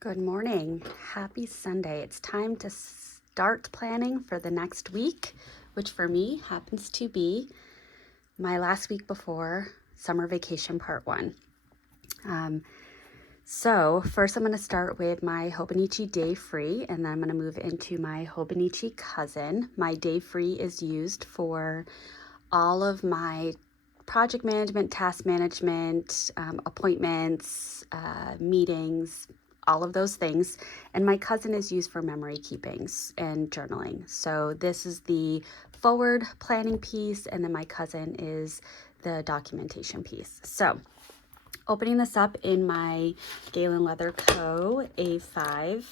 Good morning. Happy Sunday. It's time to start planning for the next week, which for me happens to be my last week before summer vacation part one. So first I'm going to start with my Hobonichi day free, and then I'm going to move into my Hobonichi cousin. My day free is used for all of my project management, task management, appointments, meetings, all of those things. And my cousin is used for memory keepings and journaling. So this is the forward planning piece, and then my cousin is the documentation piece. So opening this up in my Galen Leather Co. A5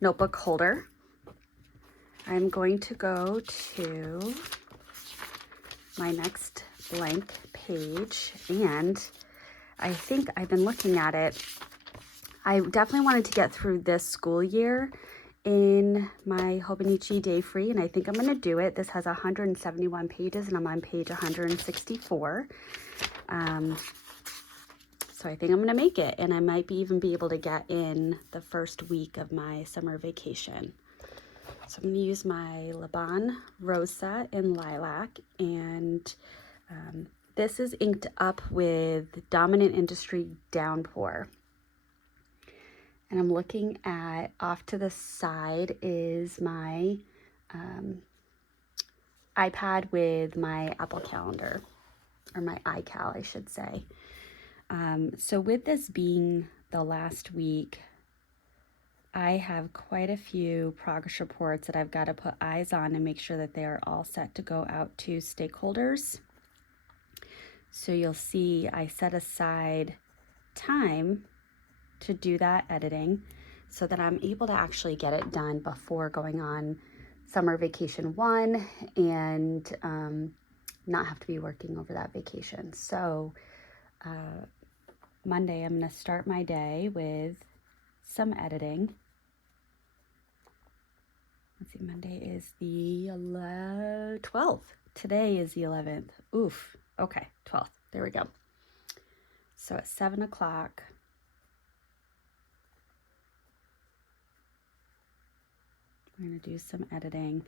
notebook holder, I'm going to go to my next blank page, and I think I've been looking at it. I definitely wanted to get through this school year in my Hobonichi Day Free, and I think I'm going to do it. This has 171 pages, and I'm on page 164. So I think I'm going to make it, and I might even be able to get in the first week of my summer vacation. So I'm going to use my Laban Rose Set in Lilac, and this is inked up with Dominant Industry Downpour. And I'm looking at, off to the side is my iPad with my Apple Calendar, or my iCal, I should say. So with this being the last week, I have quite a few progress reports that I've got to put eyes on and make sure that they are all set to go out to stakeholders. So you'll see I set aside time to do that editing so that I'm able to actually get it done before going on summer vacation one and not have to be working over that vacation. So Monday, I'm going to start my day with some editing. Let's see, Monday is the 12th. Today is the 11th. Oof. Okay, 12th. There we go. So at 7 o'clock, I'm going to do some editing.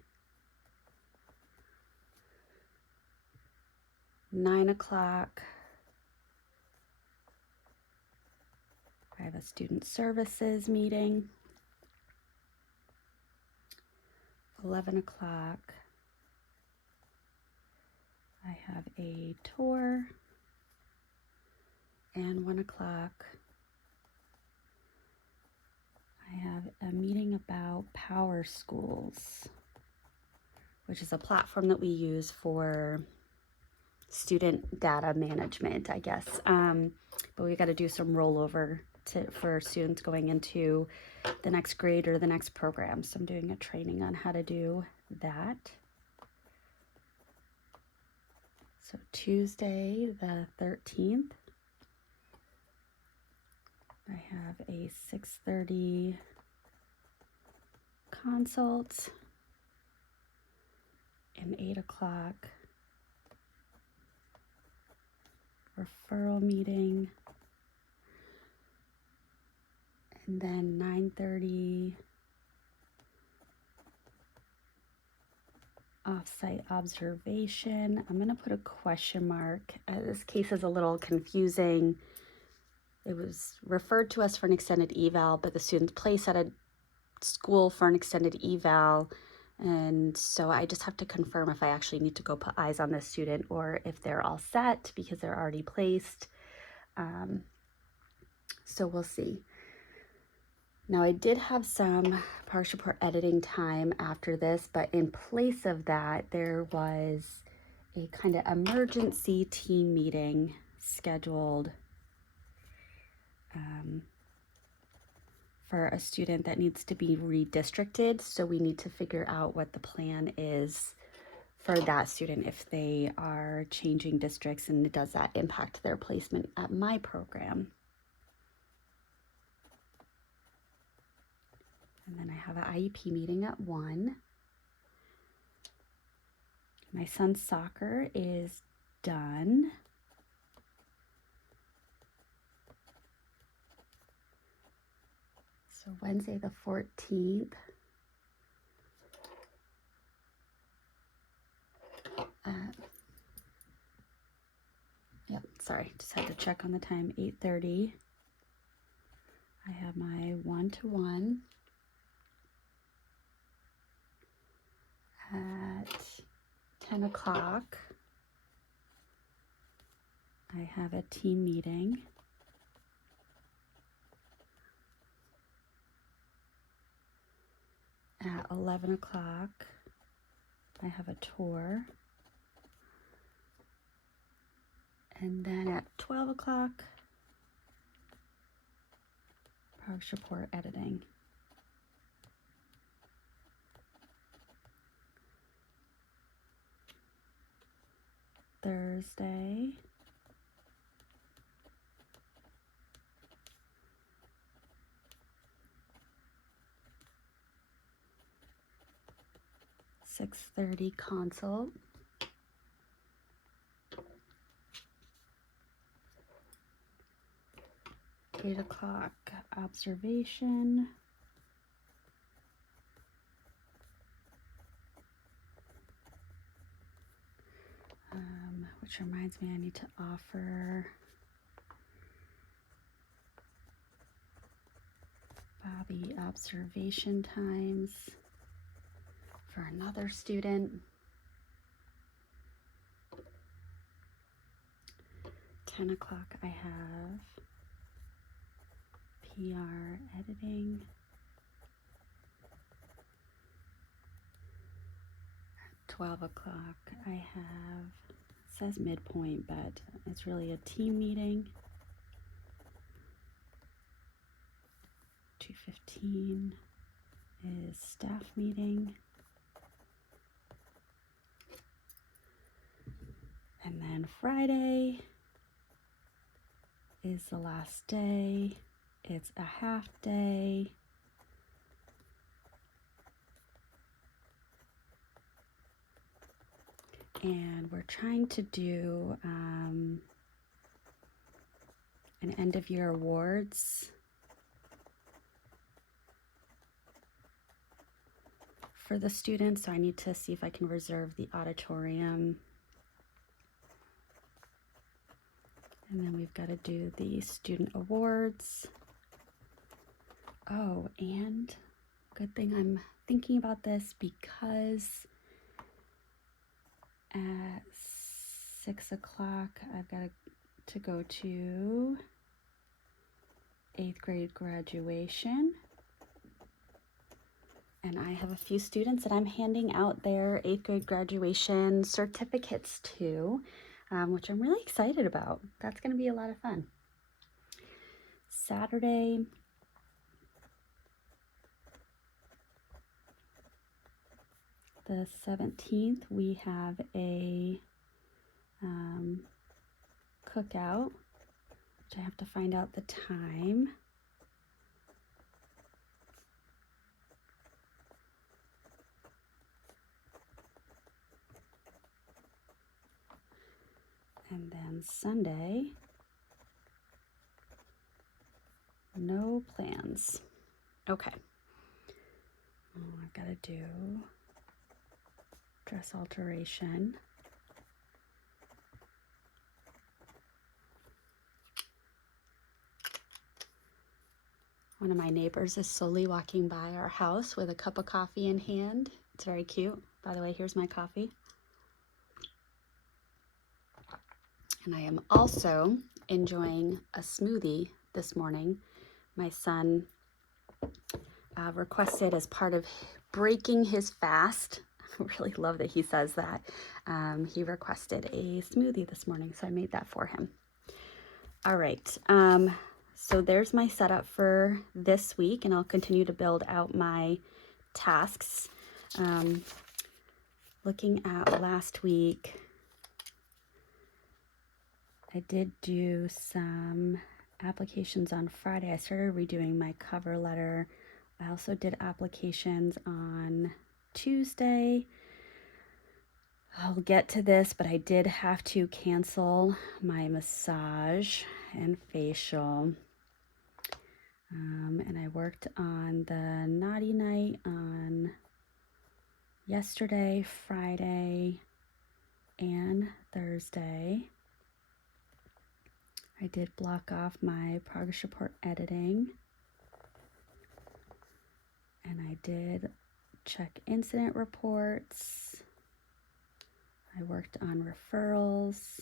9 o'clock, I have a student services meeting. 11 o'clock, I have a tour. And 1 o'clock, I have a meeting about Power Schools, which is a platform that we use for student data management, I guess. But we got to do some rollover for students going into the next grade or the next program. So I'm doing a training on how to do that. So Tuesday, the 13th, I have a 6:30 consult, and 8 o'clock referral meeting, and then 9:30 off-site observation. I'm going to put a question mark. This case is a little confusing. It was referred to us for an extended eval, but the students place at a school for an extended eval. And so I just have to confirm if I actually need to go put eyes on this student or if they're all set because they're already placed. So we'll see. Now I did have some progress report editing time after this, but in place of that, there was a kind of emergency team meeting scheduled for a student that needs to be redistricted. So we need to figure out what the plan is for that student if they are changing districts, and does that impact their placement at my program. And then I have an IEP meeting at 1. My son's soccer is done. So Wednesday the 14th. Yep, sorry, just had to check on the time, 8:30. I have my one-to-one at 10 o'clock. I have a team meeting. At 11 o'clock, I have a tour. And then at 12 o'clock, progress report editing. Thursday, (6:30) consult. (8 o'clock) observation. Which reminds me I need to offer Bobby observation times for another student. 10 o'clock I have PR editing. At 12 o'clock I have, it says midpoint, but it's really a team meeting. 2:15 is staff meeting. And then Friday is the last day. It's a half day. And we're trying to do an end of year awards for the students. So I need to see if I can reserve the auditorium. And then we've got to do the student awards. Oh, and good thing I'm thinking about this, because at 6 o'clock I've got to go to 8th grade graduation. And I have a few students that I'm handing out their 8th grade graduation certificates to, which I'm really excited about. That's going to be a lot of fun. Saturday, the 17th, we have a cookout, which I have to find out the time. And then Sunday, no plans. Okay. I've got to do dress alteration. One of my neighbors is slowly walking by our house with a cup of coffee in hand. It's very cute. By the way, here's my coffee. And I am also enjoying a smoothie this morning. My son requested, as part of breaking his fast, I really love that he says that, he requested a smoothie this morning, so I made that for him. All right, so there's my setup for this week, and I'll continue to build out my tasks. Looking at last week, I did do some applications on Friday. I started redoing my cover letter. I also did applications on Tuesday. I'll get to this, but I did have to cancel my massage and facial. And I worked on the Naughty Night on yesterday, Friday, and Thursday. I did block off my progress report editing, and I did check incident reports. I worked on referrals.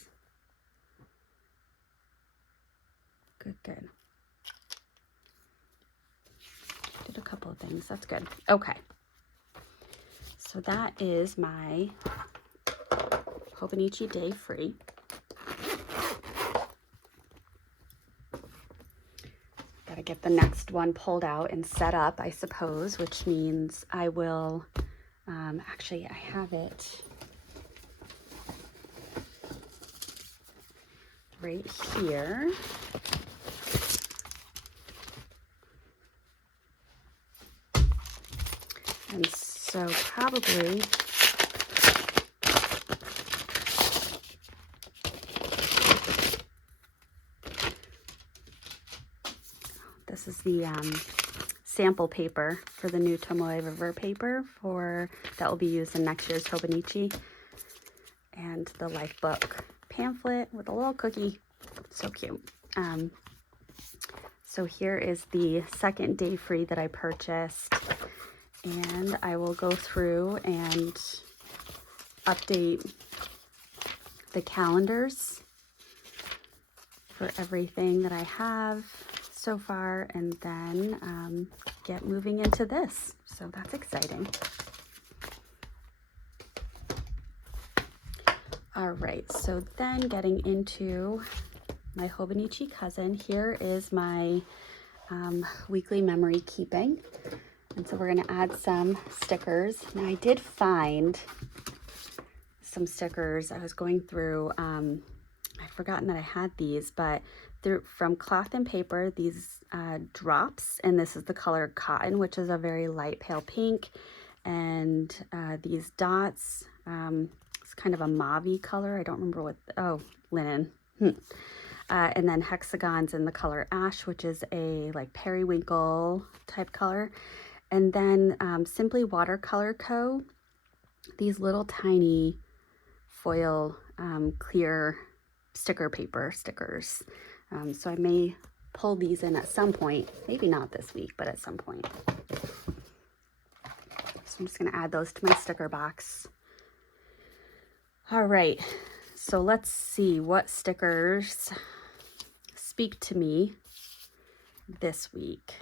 Good. Did a couple of things. That's good. Okay. So that is my Hobonichi day free. Got to get the next one pulled out and set up, I suppose, which means I will, actually, I have it right here. And so probably this is the sample paper for the new Tomoe River paper that will be used in next year's Hobonichi, and the life book pamphlet with a little cookie. So cute. So here is the second day free that I purchased, and I will go through and update the calendars for everything that I have so far, and then get moving into this. So that's exciting. All right, so then getting into my Hobonichi cousin, here is my weekly memory keeping. And so we're gonna add some stickers. Now I did find some stickers. I was going through, I'd forgotten that I had these, but they're from Cloth and Paper, these drops, and this is the color Cotton, which is a very light pale pink. And these dots, it's kind of a mauve-y color. I don't remember what, linen. And then hexagons in the color Ash, which is a like periwinkle type color. And then Simply Watercolor Co. These little tiny foil clear sticker paper stickers. So I may pull these in at some point, maybe not this week, but at some point. So I'm just gonna add those to my sticker box. All right, so let's see what stickers speak to me this week.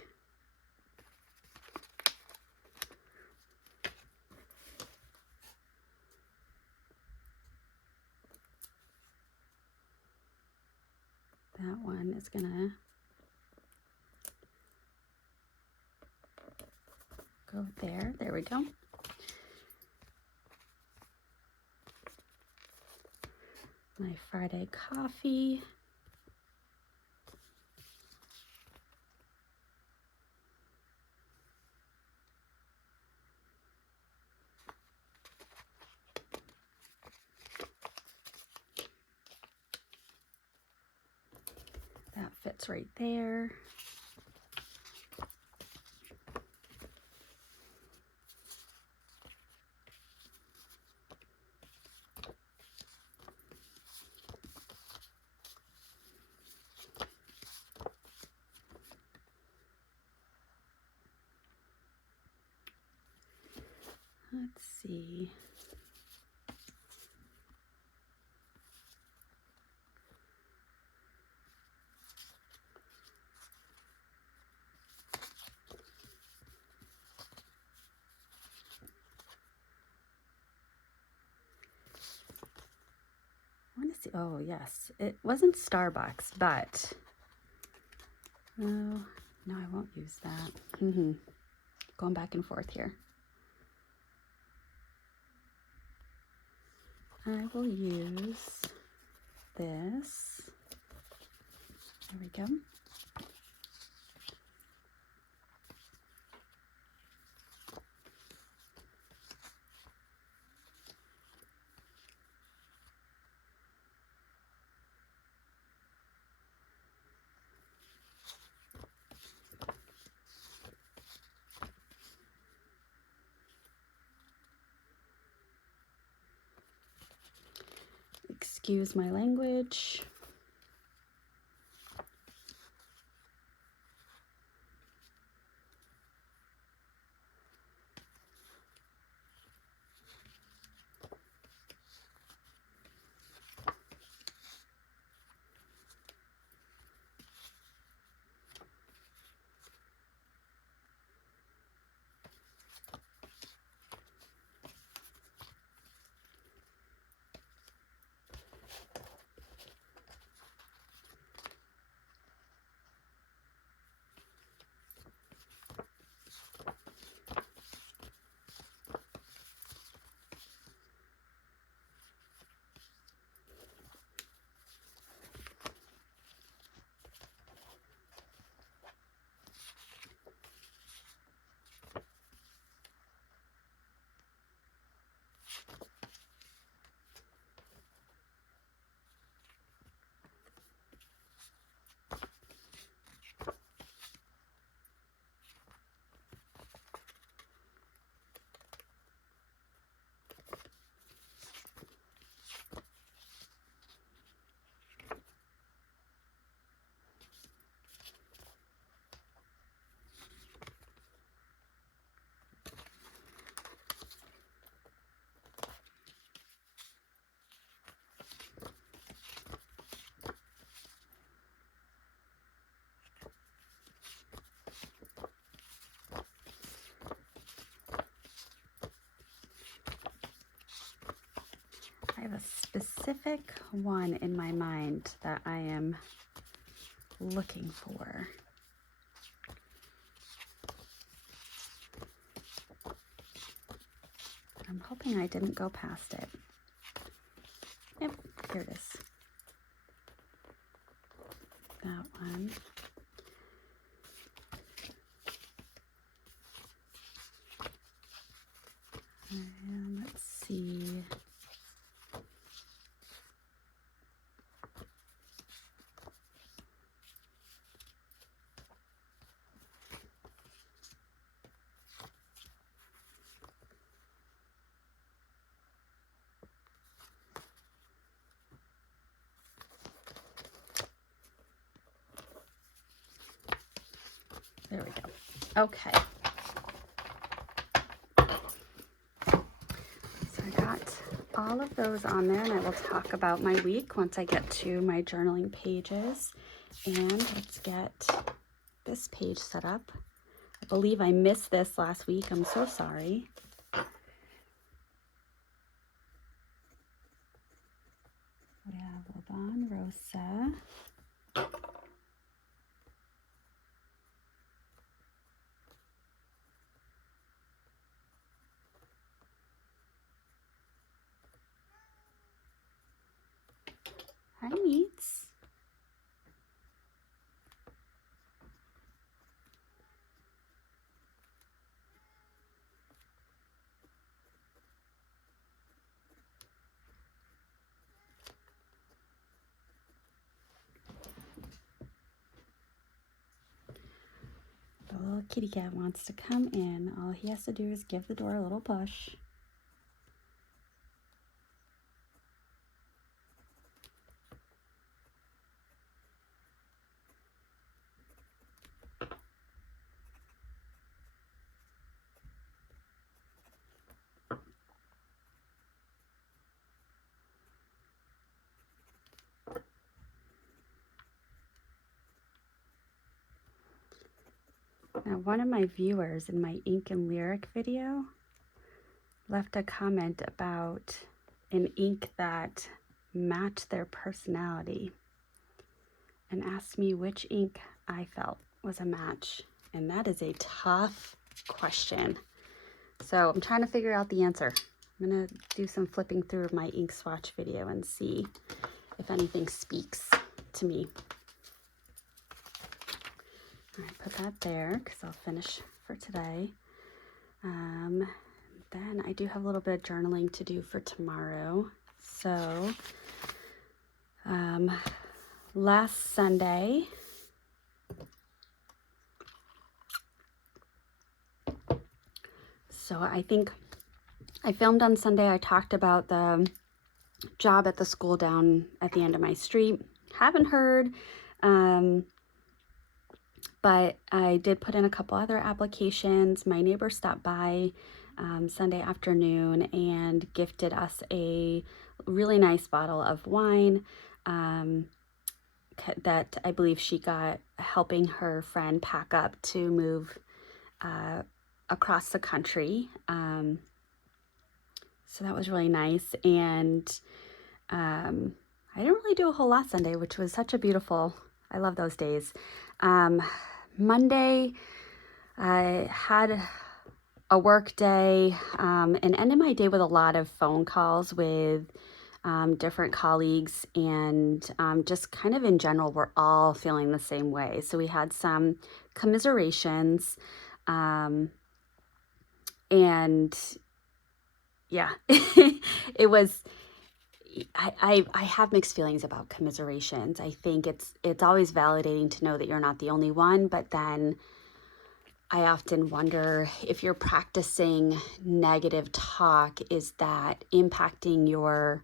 That one is gonna go there. There we go. My Friday coffee. That fits right there. Let's see. I want to see. Oh, yes. It wasn't Starbucks, but no, I won't use that. Going back and forth here. I will use this. There we go. excuse my language. I have a specific one in my mind that I am looking for. I'm hoping I didn't go past it. Yep, here it is. That one. And let's see. There we go. Okay. So I got all of those on there, and I will talk about my week once I get to my journaling pages. And let's get this page set up. I believe I missed this last week. I'm so sorry. We have Levon Rosa. Hi, Meets. The little kitty cat wants to come in. All he has to do is give the door a little push. Now, one of my viewers in my ink and lyric video left a comment about an ink that matched their personality and asked me which ink I felt was a match. And that is a tough question. So I'm trying to figure out the answer. I'm gonna do some flipping through my ink swatch video and see if anything speaks to me. All right, put that there because I'll finish for today. Then I do have a little bit of journaling to do for tomorrow. So last Sunday, so I think I filmed on Sunday. I talked about the job at the school down at the end of my street. Haven't heard, but I did put in a couple other applications. My neighbor stopped by Sunday afternoon and gifted us a really nice bottle of wine that I believe she got helping her friend pack up to move across the country. So that was really nice. And I didn't really do a whole lot Sunday, which was such a beautiful, I love those days. Monday, I had a work day and ended my day with a lot of phone calls with different colleagues, and just kind of in general, we're all feeling the same way. So we had some commiserations, and yeah, it was. I have mixed feelings about commiserations. I think it's always validating to know that you're not the only one, but then I often wonder if you're practicing negative talk, is that impacting your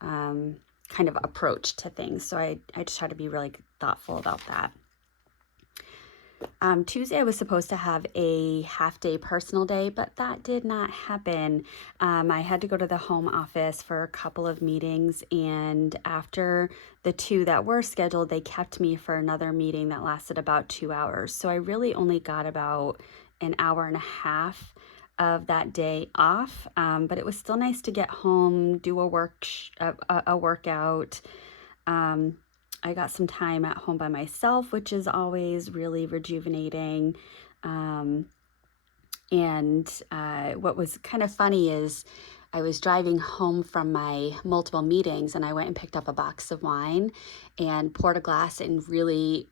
kind of approach to things? So I just try to be really thoughtful about that. Tuesday, I was supposed to have a half-day personal day, but that did not happen. I had to go to the home office for a couple of meetings, and after the two that were scheduled, they kept me for another meeting that lasted about 2 hours. So I really only got about an hour and a half of that day off, but it was still nice to get home, do a workout. I got some time at home by myself, which is always really rejuvenating. What was kind of funny is I was driving home from my multiple meetings, and I went and picked up a box of wine and poured a glass and really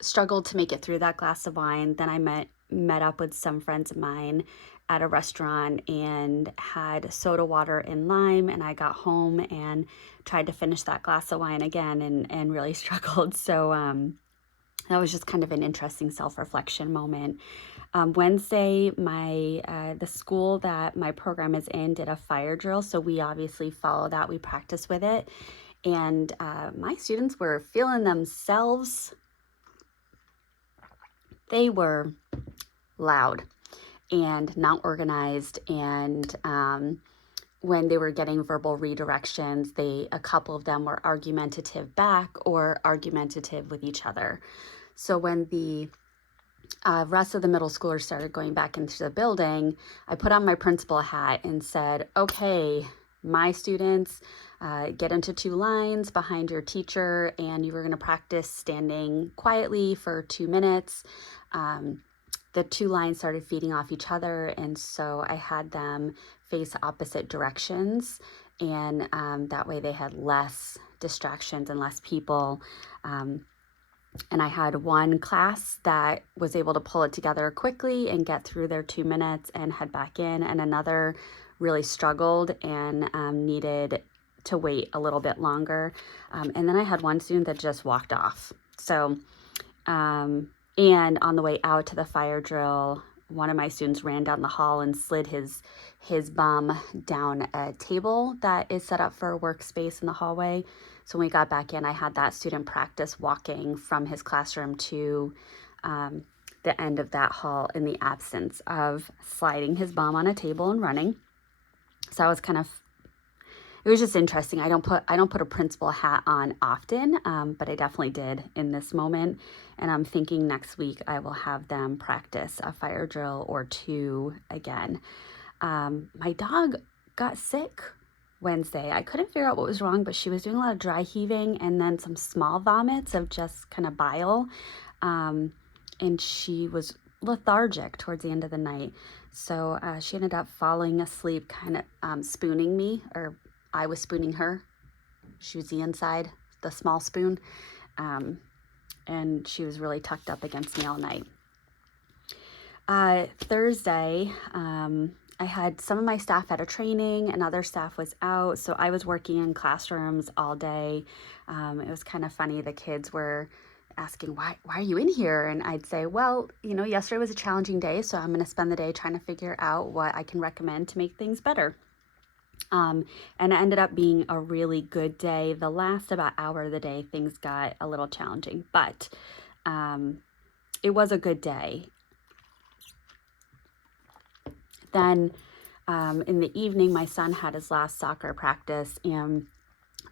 struggled to make it through that glass of wine. Then I met up with some friends of mine at a restaurant and had soda water and lime, and I got home and tried to finish that glass of wine again and really struggled. So that was just kind of an interesting self-reflection moment. Wednesday, the school that my program is in did a fire drill, so we obviously follow that. We practice with it, and my students were feeling themselves. They were loud and not organized, and when they were getting verbal redirections, a couple of them were argumentative back or argumentative with each other. So when the rest of the middle schoolers started going back into the building, I put on my principal hat and said, okay, my students, get into 2 lines behind your teacher, and you were going to practice standing quietly for 2 minutes. The 2 lines started feeding off each other, and so I had them face opposite directions, and that way they had less distractions and less people. And I had one class that was able to pull it together quickly and get through their 2 minutes and head back in, and another really struggled and needed to wait a little bit longer. And then I had one student that just walked off. So, and on the way out to the fire drill, one of my students ran down the hall and slid his bum down a table that is set up for a workspace in the hallway. So when we got back in, I had that student practice walking from his classroom to the end of that hall in the absence of sliding his bum on a table and running. So I was it was just interesting. I don't put a principal hat on often, but I definitely did in this moment. And I'm thinking next week I will have them practice a fire drill or 2 again. My dog got sick Wednesday. I couldn't figure out what was wrong, but she was doing a lot of dry heaving and then some small vomits of just kind of bile. And she was lethargic towards the end of the night. So she ended up falling asleep, kind of spooning me, or I was spooning her. She was the inside, the small spoon. And she was really tucked up against me all night. Thursday, I had some of my staff at a training and other staff was out. So I was working in classrooms all day. It was kind of funny. The kids were asking, why are you in here? And I'd say, well, yesterday was a challenging day, so I'm going to spend the day trying to figure out what I can recommend to make things better. And it ended up being a really good day. The last about hour of the day, things got a little challenging, but it was a good day. Then in the evening, my son had his last soccer practice, and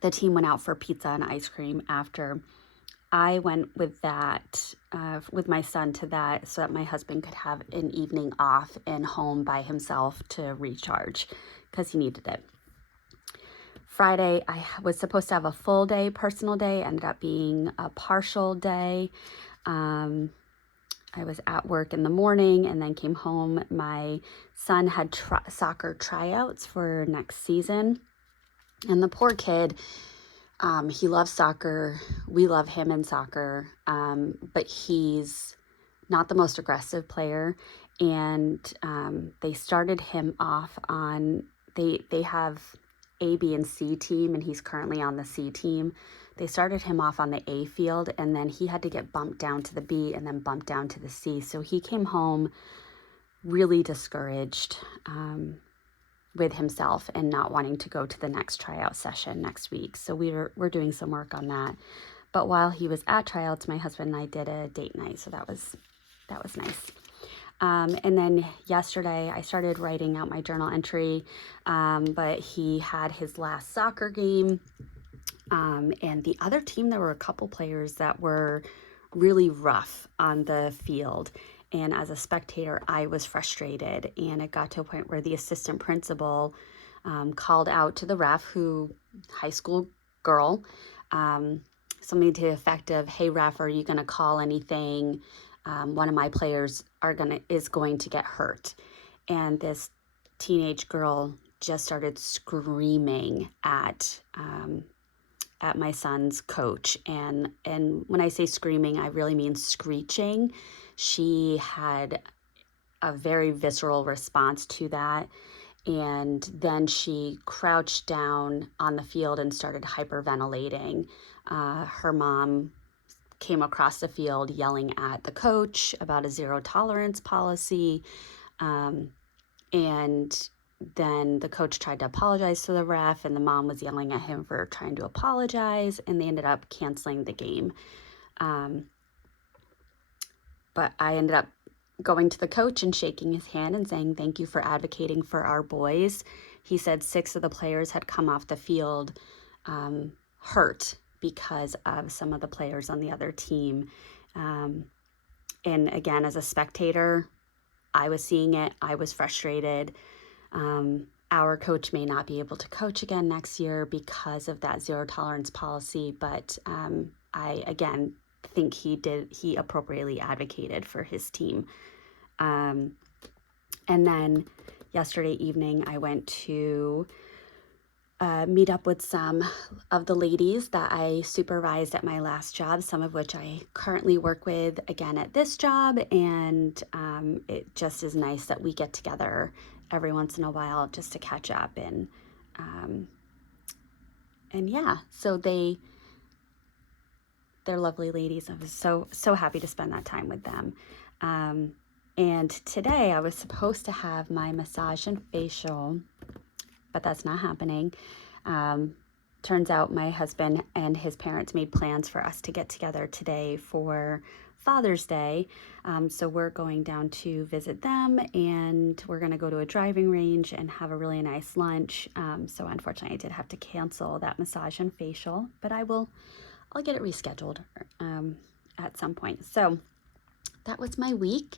the team went out for pizza and ice cream after. I went with that, with my son to that, so that my husband could have an evening off and home by himself to recharge because he needed it. Friday, I was supposed to have a full day, personal day, ended up being a partial day. I was at work in the morning and then came home. My son had soccer tryouts for next season. And the poor kid, he loves soccer. We love him in soccer, but he's not the most aggressive player. And they started him off on, they have A, B, and C team, and he's currently on the C team. They started him off on the A field, and then he had to get bumped down to the B and then bumped down to the C. So he came home really discouraged with himself and not wanting to go to the next tryout session next week. So we're doing some work on that. But while he was at tryouts, my husband and I did a date night, so that was nice. And then yesterday I started writing out my journal entry, but he had his last soccer game. And the other team, there were a couple players that were really rough on the field. And as a spectator, I was frustrated. And it got to a point where the assistant principal called out to the ref, high school girl, something to the effect of, "Hey ref, are you going to call anything? One of my players is going to get hurt." And this teenage girl just started screaming at my son's coach. And when I say screaming, I really mean screeching. She had a very visceral response to that. And then she crouched down on the field and started hyperventilating. Her mom came across the field yelling at the coach about a zero tolerance policy. And then the coach tried to apologize to the ref, and the mom was yelling at him for trying to apologize, and they ended up canceling the game. But I ended up going to the coach and shaking his hand and saying, "Thank you for advocating for our boys." He said 6 of the players had come off the field hurt because of some of the players on the other team. And again, as a spectator, I was seeing it. I was frustrated. Our coach may not be able to coach again next year because of that zero tolerance policy, but I, again, think he appropriately advocated for his team. And then yesterday evening, I went to meet up with some of the ladies that I supervised at my last job, some of which I currently work with again at this job. And it just is nice that we get together every once in a while just to catch up. And yeah, so they're lovely ladies. I was so happy to spend that time with them. And today I was supposed to have my massage and facial, but that's not happening. Turns out my husband and his parents made plans for us to get together today for Father's Day. So we're going down to visit them, and we're going to go to a driving range and have a really nice lunch. So unfortunately, I did have to cancel that massage and facial, but I'll get it rescheduled at some point. So that was my week.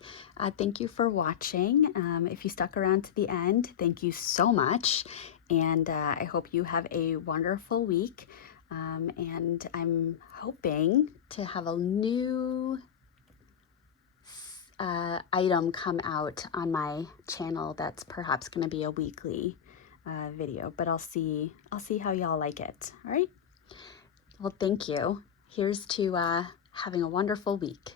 Thank you for watching. If you stuck around to the end, thank you so much. And I hope you have a wonderful week. And I'm hoping to have a new item come out on my channel that's perhaps going to be a weekly video, but I'll see how y'all like it. All right. Well, thank you. Here's to having a wonderful week.